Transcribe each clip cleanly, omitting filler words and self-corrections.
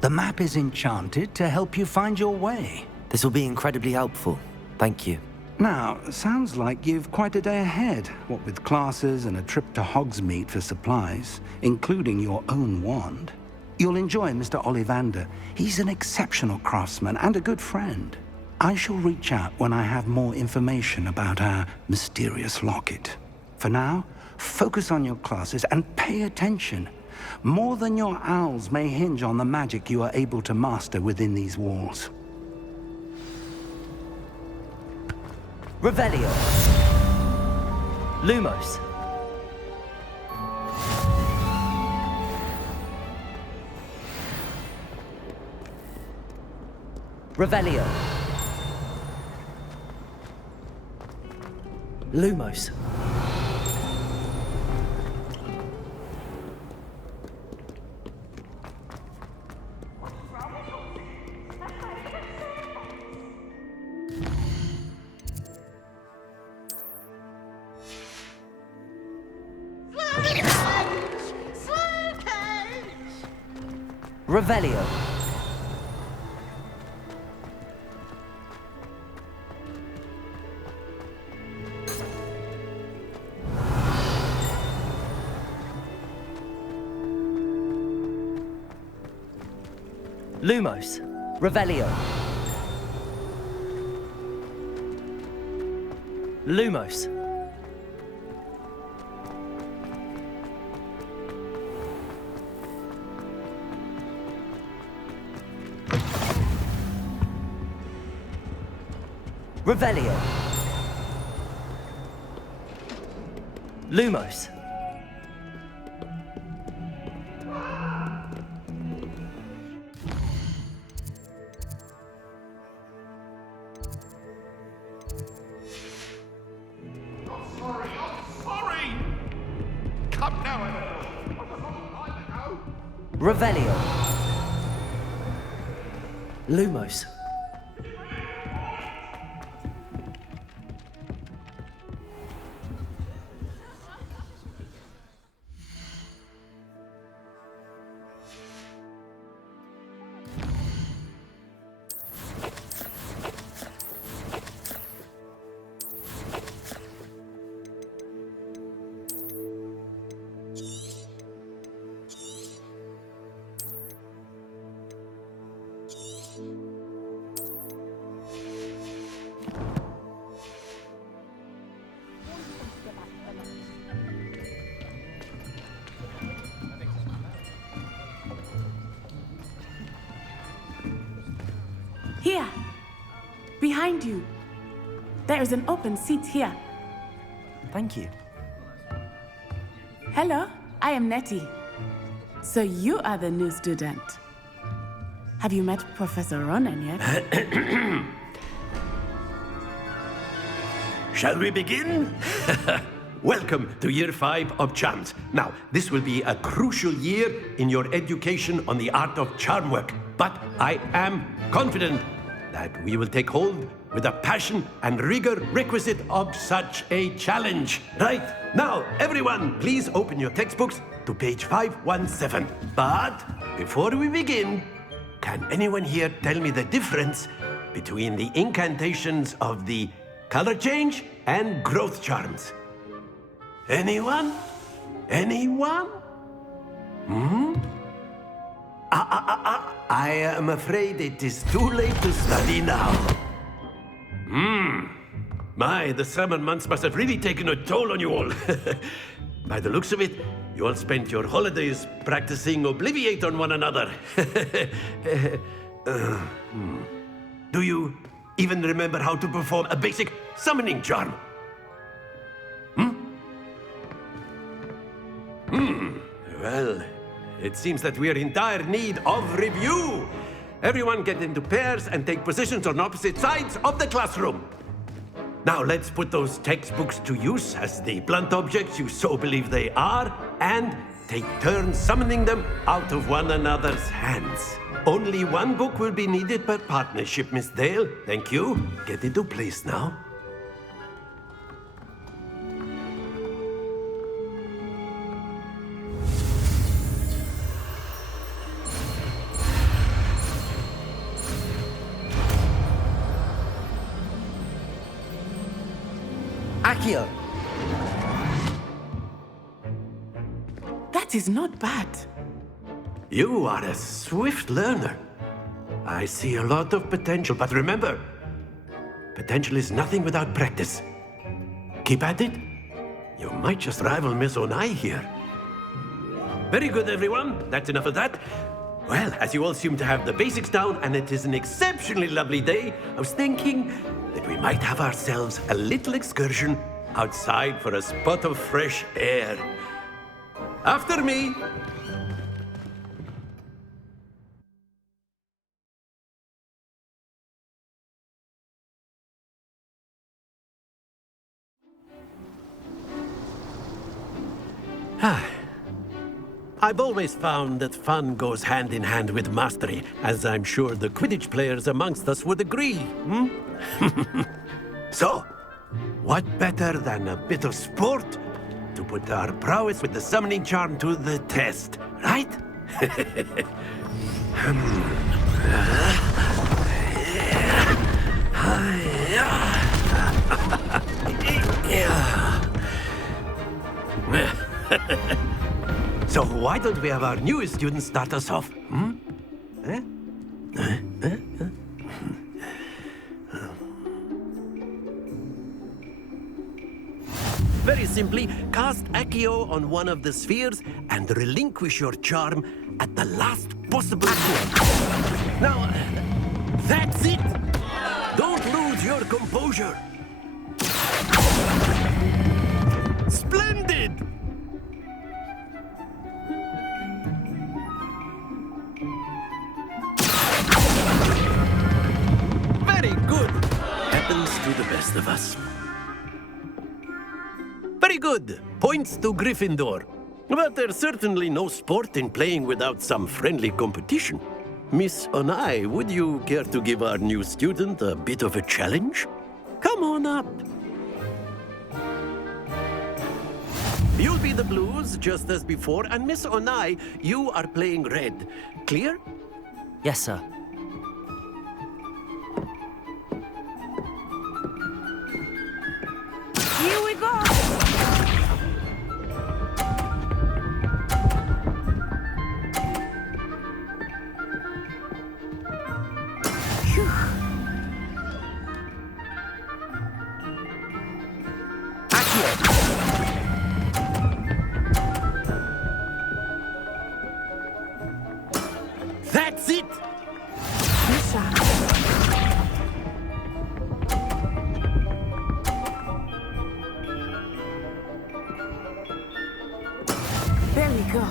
The map is enchanted to help you find your way. This will be incredibly helpful. Thank you. Now, sounds like you've quite a day ahead, what with classes and a trip to Hogsmeade for supplies, including your own wand. You'll enjoy Mr. Ollivander. He's an exceptional craftsman and a good friend. I shall reach out when I have more information about our mysterious locket. For now, focus on your classes and pay attention. More than your owls may hinge on the magic you are able to master within these walls. Revelio. Lumos. Revelio. Lumos. Revelio. Lumos. Revelio. Lumos. Revelio. Lumos. Sorry! Come now, Revelio. Lumos. Here, behind you. There is an open seat here. Thank you. Hello, I am Nettie. So you are the new student. Have you met Professor Ronan yet? Shall we begin? Welcome to Year 5 of Charms. Now, this will be a crucial year in your education on the art of charm work. But I am confident that we will take hold with the passion and rigor requisite of such a challenge. Right, now, everyone, please open your textbooks to page 517. But before we begin, can anyone here tell me the difference between the incantations of the color change and growth charms? Anyone? Anyone? I am afraid it is too late to study now. My, the summer months must have really taken a toll on you all. By the looks of it, you all spent your holidays practicing Obliviate on one another. Do you even remember how to perform a basic summoning charm? Well, it seems that we are in dire need of review. Everyone get into pairs and take positions on opposite sides of the classroom. Now let's put those textbooks to use as the blunt objects you so believe they are, and take turns summoning them out of one another's hands. Only one book will be needed per partnership, Miss Dale. Thank you. Get into place now. Accio! That is not bad. You are a swift learner. I see a lot of potential, but remember, potential is nothing without practice. Keep at it. You might just rival Miss Onai here. Very good, everyone. That's enough of that. Well, as you all seem to have the basics down, and it is an exceptionally lovely day, I was thinking that we might have ourselves a little excursion outside for a spot of fresh air. After me. I've always found that fun goes hand in hand with mastery, as I'm sure the Quidditch players amongst us would agree. So, what better than a bit of sport to put our prowess with the summoning charm to the test, right? So why don't we have our newest student start us off? Very simply, cast Accio on one of the spheres and relinquish your charm at the last possible moment. Now, that's it! Don't lose your composure! Splendid! Very good! Happens to the best of us. Very good. Points to Gryffindor. But there's certainly no sport in playing without some friendly competition. Miss Onai, would you care to give our new student a bit of a challenge? Come on up. You'll be the blues, just as before, and Miss Onai, you are playing red. Clear? Yes, sir. Here we go. That's it! There we go.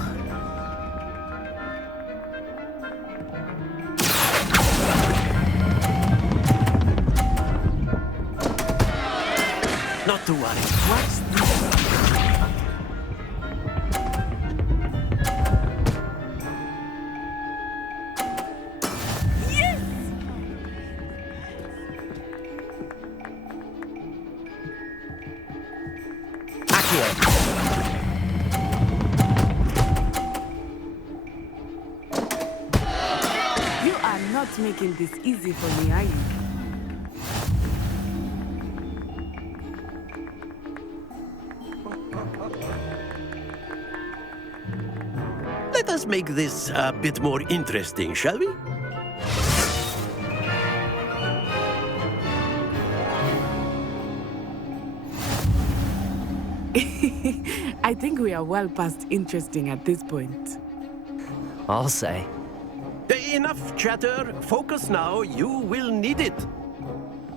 Not to worry. Watch this. Yes! Accio! You are not making this easy for me, are you? Let us make this a bit more interesting, shall we? I think we are well past interesting at this point. I'll say. Enough chatter. Focus now. You will need it.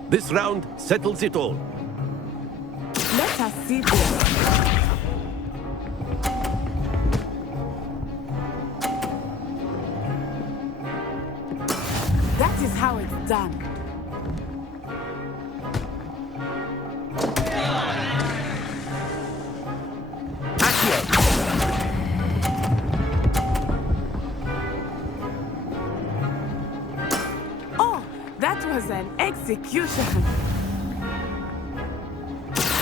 This round settles it all. Let us see this. That is how it's done. Oh, that was an execution.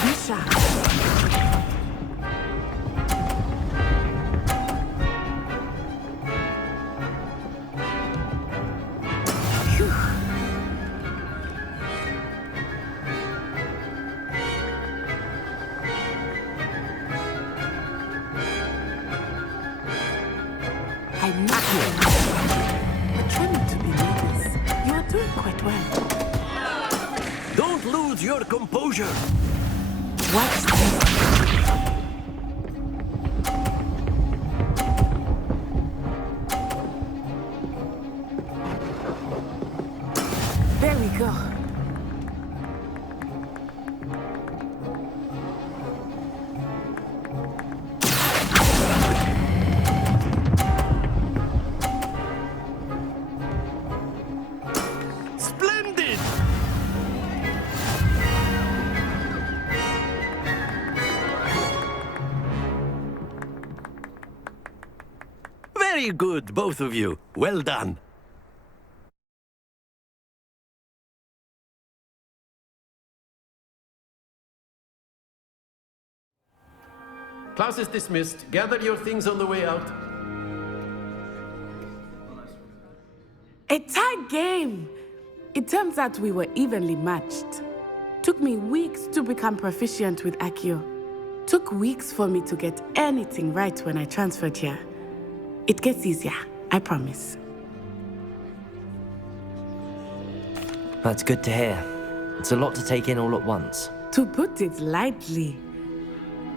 Bishop. quite well. Don't lose your composure. What's this? There we go. Splendid! Very good, both of you. Well done. Class is dismissed. Gather your things on the way out. A tight game. It turns out we were evenly matched. Took me weeks to become proficient with Accio. Took weeks for me to get anything right when I transferred here. It gets easier, I promise. That's good to hear. It's a lot to take in all at once. To put it lightly,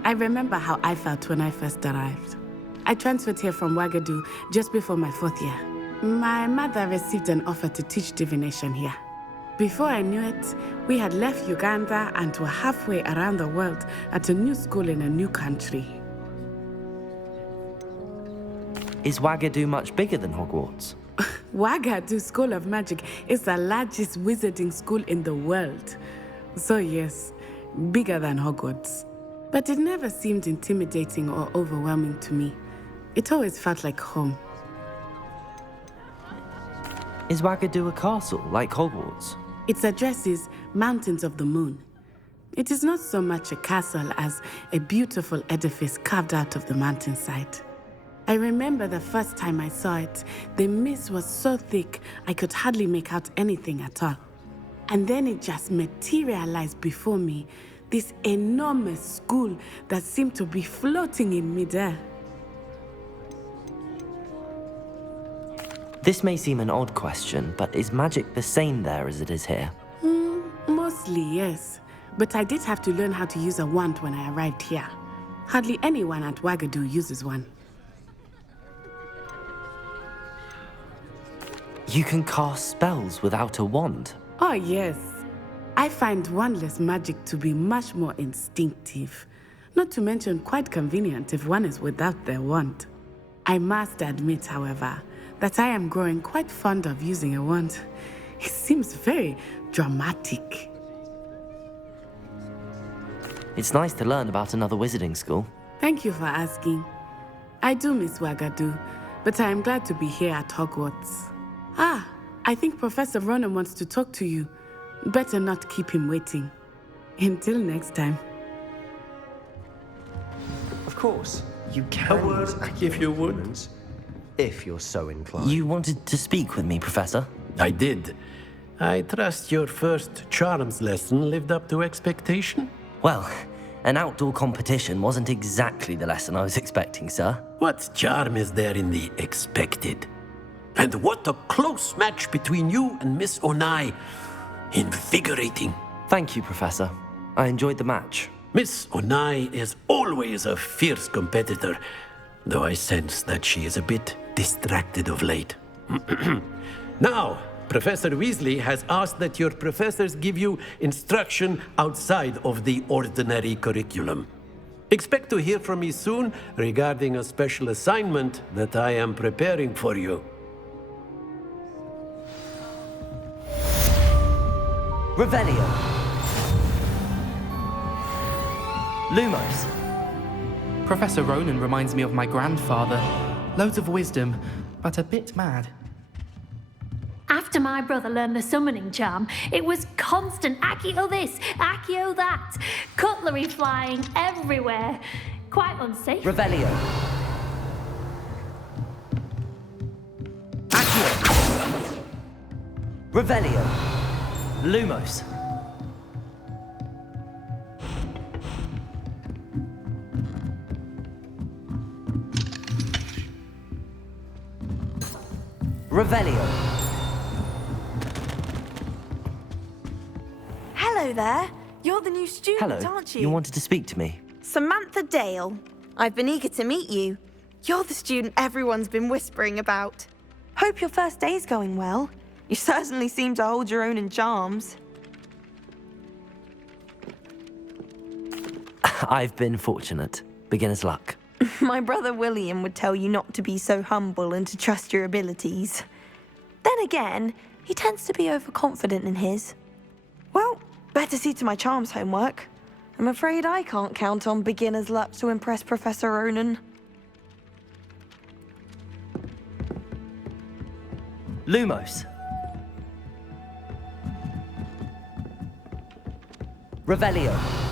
I remember how I felt when I first arrived. I transferred here from Wagadu just before my 4th year. My mother received an offer to teach divination here. Before I knew it, we had left Uganda and were halfway around the world at a new school in a new country. Is Wagadu much bigger than Hogwarts? Wagadu School of Magic is the largest wizarding school in the world. So yes, bigger than Hogwarts. But it never seemed intimidating or overwhelming to me. It always felt like home. Is Wagadu a castle, like Hogwarts? Its address is Mountains of the Moon. It is not so much a castle as a beautiful edifice carved out of the mountainside. I remember the first time I saw it, the mist was so thick I could hardly make out anything at all. And then it just materialized before me, this enormous school that seemed to be floating in midair. This may seem an odd question, but is magic the same there as it is here? Mostly, yes. But I did have to learn how to use a wand when I arrived here. Hardly anyone at Wagadu uses one. You can cast spells without a wand. Oh, yes. I find wandless magic to be much more instinctive. Not to mention quite convenient if one is without their wand. I must admit, however, that I am growing quite fond of using a wand. It seems very dramatic. It's nice to learn about another wizarding school. Thank you for asking. I do miss Wagadu, but I am glad to be here at Hogwarts. Ah, I think Professor Ronan wants to talk to you. Better not keep him waiting. Until next time. Of course, you can A word, use accurate if you would. movements, if you're so inclined. You wanted to speak with me, Professor? I did. I trust your first charms lesson lived up to expectation? Well, an outdoor competition wasn't exactly the lesson I was expecting, sir. What charm is there in the expected? And what a close match between you and Miss Onai. Invigorating. Thank you, Professor. I enjoyed the match. Miss Onai is always a fierce competitor, though I sense that she is a bit distracted of late. Now, Professor Weasley has asked that your professors give you instruction outside of the ordinary curriculum. Expect to hear from me soon regarding a special assignment that I am preparing for you. Revelio. Lumos. Professor Ronan reminds me of my grandfather. Loads of wisdom, but a bit mad. After my brother learned the summoning charm, it was constant Accio this, Accio that, cutlery flying everywhere. Quite unsafe. Revelio. Accio. Revelio. Lumos. Revelio. Hello there. You're the new student, Hello. aren't you? You wanted to speak to me? Samantha Dale. I've been eager to meet you. You're the student everyone's been whispering about. Hope your first day's going well. You certainly seem to hold your own in charms. I've been fortunate. Beginner's luck. My brother William would tell you not to be so humble and to trust your abilities. Then again, he tends to be overconfident in his. Well, better see to my charms homework. I'm afraid I can't count on beginner's luck to impress Professor Ronan. Lumos. Revelio.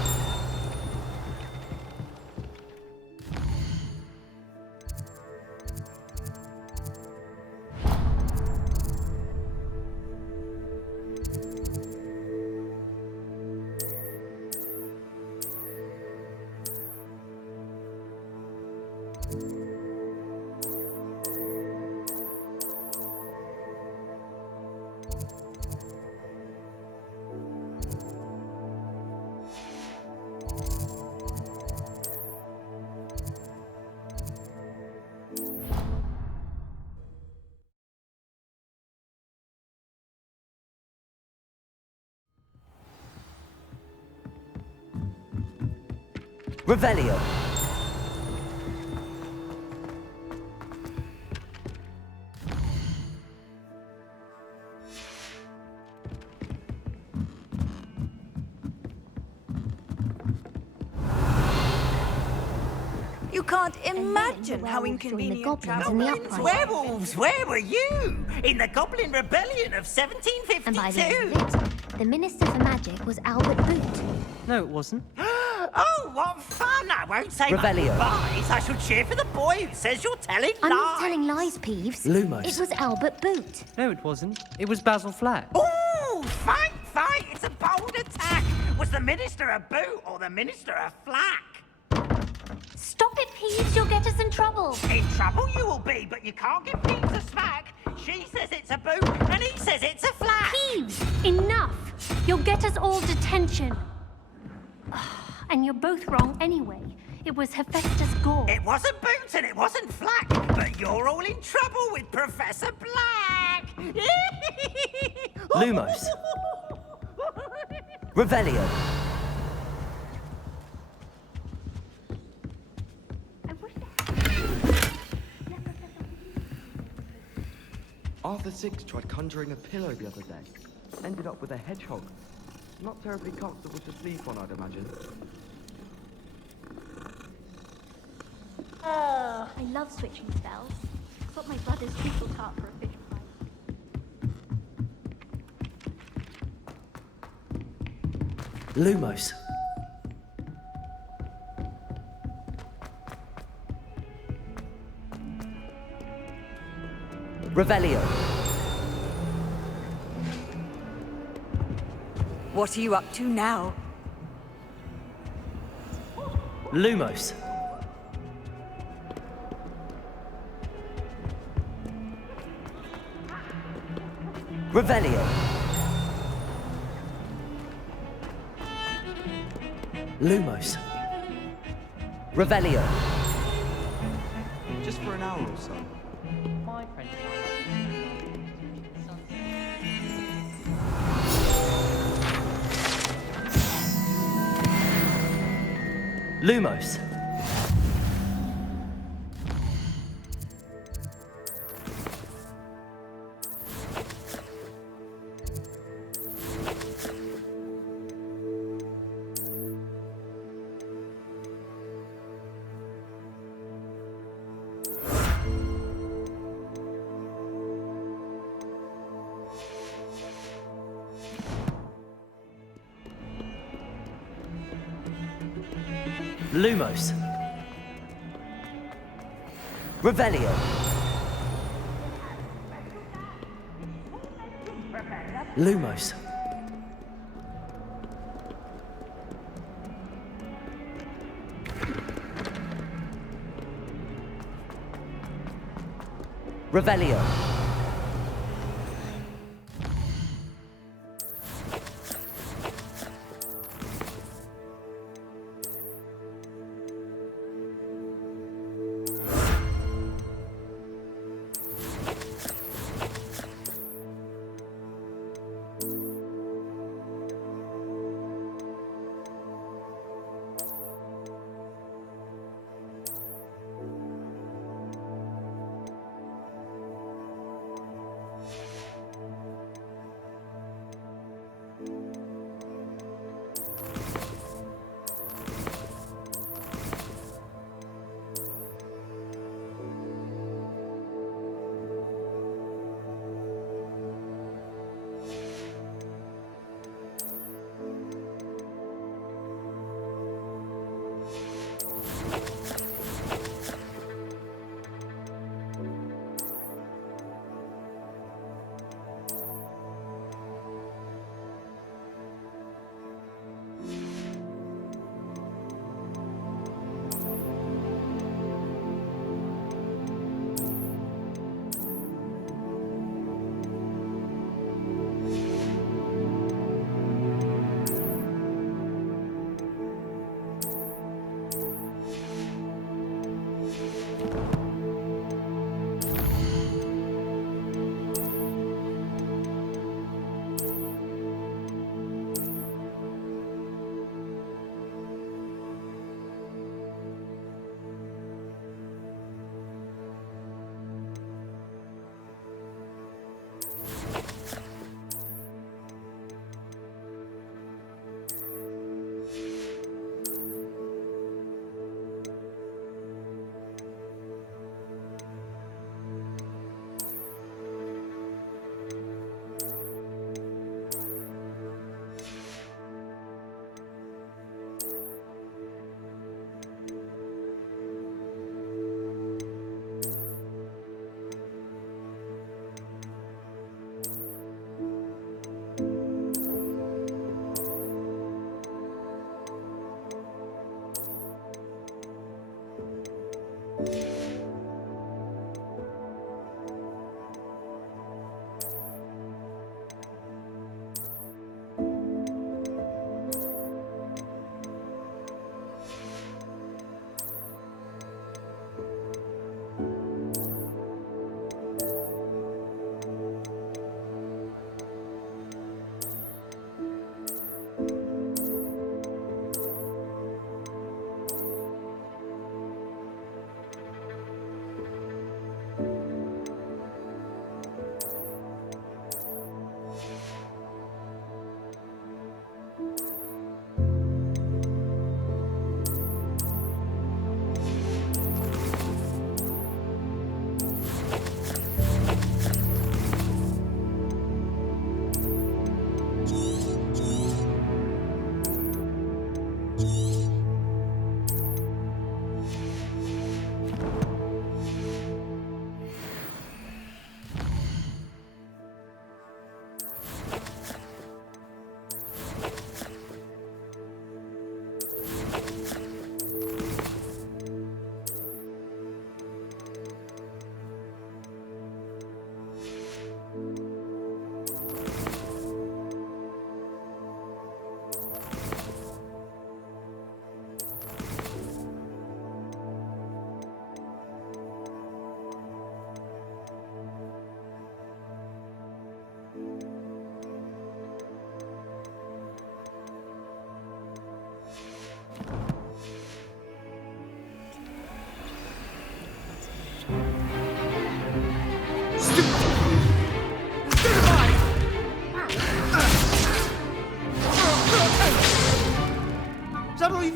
Revelio. You can't imagine how inconvenient goblins in the uprising. Werewolves, where were you? In the Goblin Rebellion of 1752? And by the end of it, the Minister for Magic was Albert Boot. No, it wasn't. Oh, what fun! I won't say Revelio. my goodbyes. I shall cheer for the boy who says you're telling I'm lies. not telling lies, Peeves. Lumos. It was Albert Boot. No, it wasn't. It was Basil Flack. Ooh, fight! It's a bold attack. Was the Minister a boot or the Minister a flack? Stop it, Peeves. You'll get us in trouble. In trouble you will be, but you can't give Peeves a smack. She says it's a boot, and he says it's a flack. Peeves, enough. You'll get us all detention. And you're both wrong anyway. It was Hephaestus Gore. It wasn't boot and it wasn't flack, but you're all in trouble with Professor Black. Lumos. Revelio. Arthur Six tried conjuring a pillow the other day. Ended up with a hedgehog. Not terribly comfortable to sleep on, I'd imagine. I love switching spells. Got my brother's treacle tart for a fish fry. Lumos. Revelio. What are you up to now? Lumos. Revelio. Lumos. Revelio. Just for an hour or so. My friend Lumos. Lumos. Revelio. Lumos. Revelio.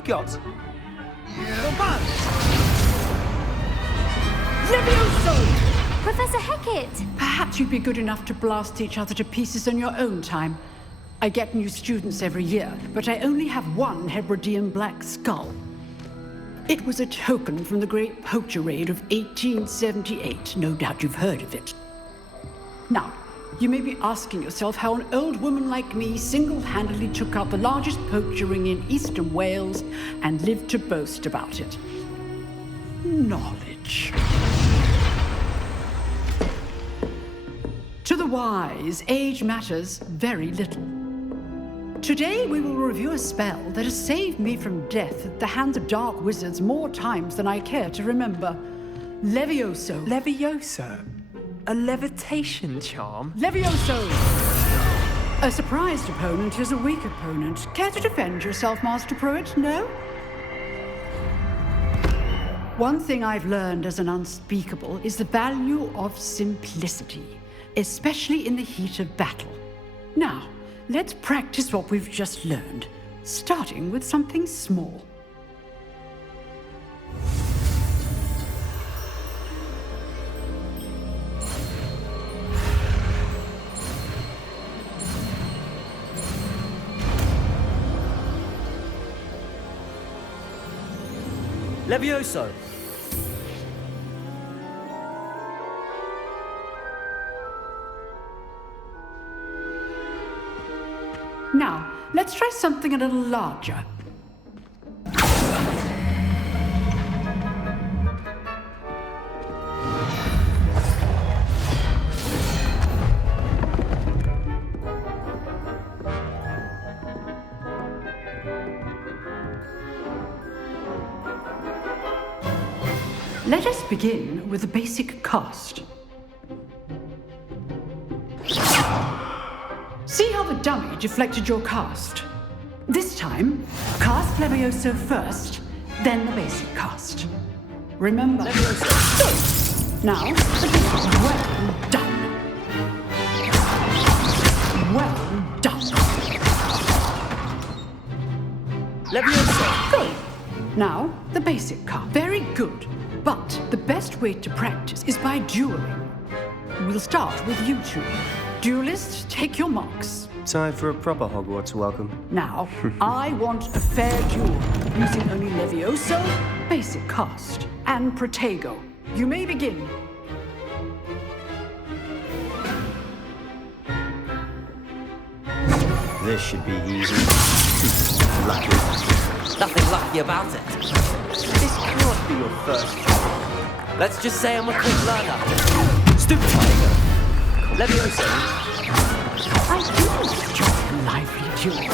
got? Levioso! Professor Hecat! Perhaps you'd be good enough to blast each other to pieces on your own time. I get new students every year, but I only have one Hebridean black skull. It was a token from the Great Poacher Raid of 1878. No doubt you've heard of it. Now, you may be asking yourself how an old woman like me single-handedly took out the largest poacher ring in eastern Wales and lived to boast about it. Knowledge. To the wise, age matters very little. Today we will review a spell that has saved me from death at the hands of dark wizards more times than I care to remember. Levioso. Levioso? A levitation charm? Levioso! A surprised opponent is a weak opponent. Care to defend yourself, Master Pruitt? No? One thing I've learned as an unspeakable is the value of simplicity, especially in the heat of battle. Now, let's practice what we've just learned, starting with something small. Levioso! Now, let's try something a little larger. Let us begin with the basic cast. See how the dummy deflected your cast? This time, cast Levioso first, then the basic cast. Remember, Levioso. Now, well done. Well done. Levioso. Good. Now, the basic cast. Very good. But the best way to practice is by dueling. We'll start with you two. Duelists, take your marks. Time for a proper Hogwarts welcome. Now, I want a fair duel, using only Levioso, basic cast, and Protego. You may begin. This should be easy. Lucky. Nothing lucky about it. This can't be your first try. Let's just say I'm a quick learner. Stupid Protego. Levioso. I do enjoy a lively duel.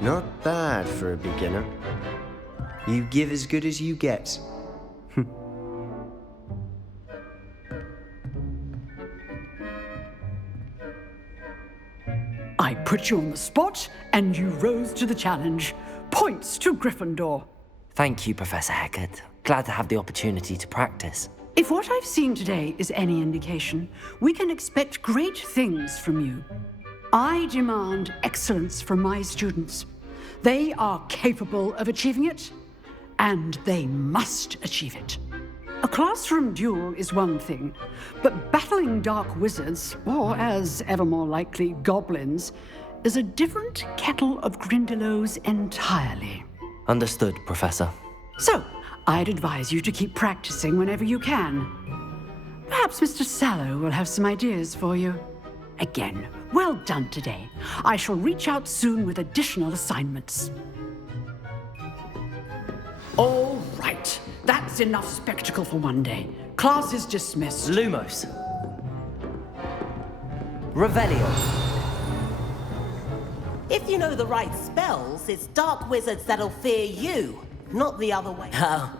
Not bad for a beginner. You give as good as you get. I put you on the spot, and you rose to the challenge. Points to Gryffindor. Thank you, Professor Hecat. Glad to have the opportunity to practice. If what I've seen today is any indication, we can expect great things from you. I demand excellence from my students. They are capable of achieving it, and they must achieve it. A classroom duel is one thing, but battling dark wizards, or as ever more likely, goblins, is a different kettle of Grindylows entirely. Understood, Professor. So, I'd advise you to keep practicing whenever you can. Perhaps Mr. Sallow will have some ideas for you. Again, well done today. I shall reach out soon with additional assignments. All right. That's enough spectacle for one day. Class is dismissed. Lumos. Revelio. If you know the right spells, it's dark wizards that'll fear you, not the other way. Oh,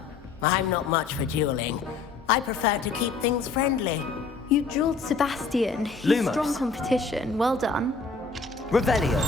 I'm not much for dueling. I prefer to keep things friendly. You dueled Sebastian. He's Lumos. strong competition. Well done. Revelio.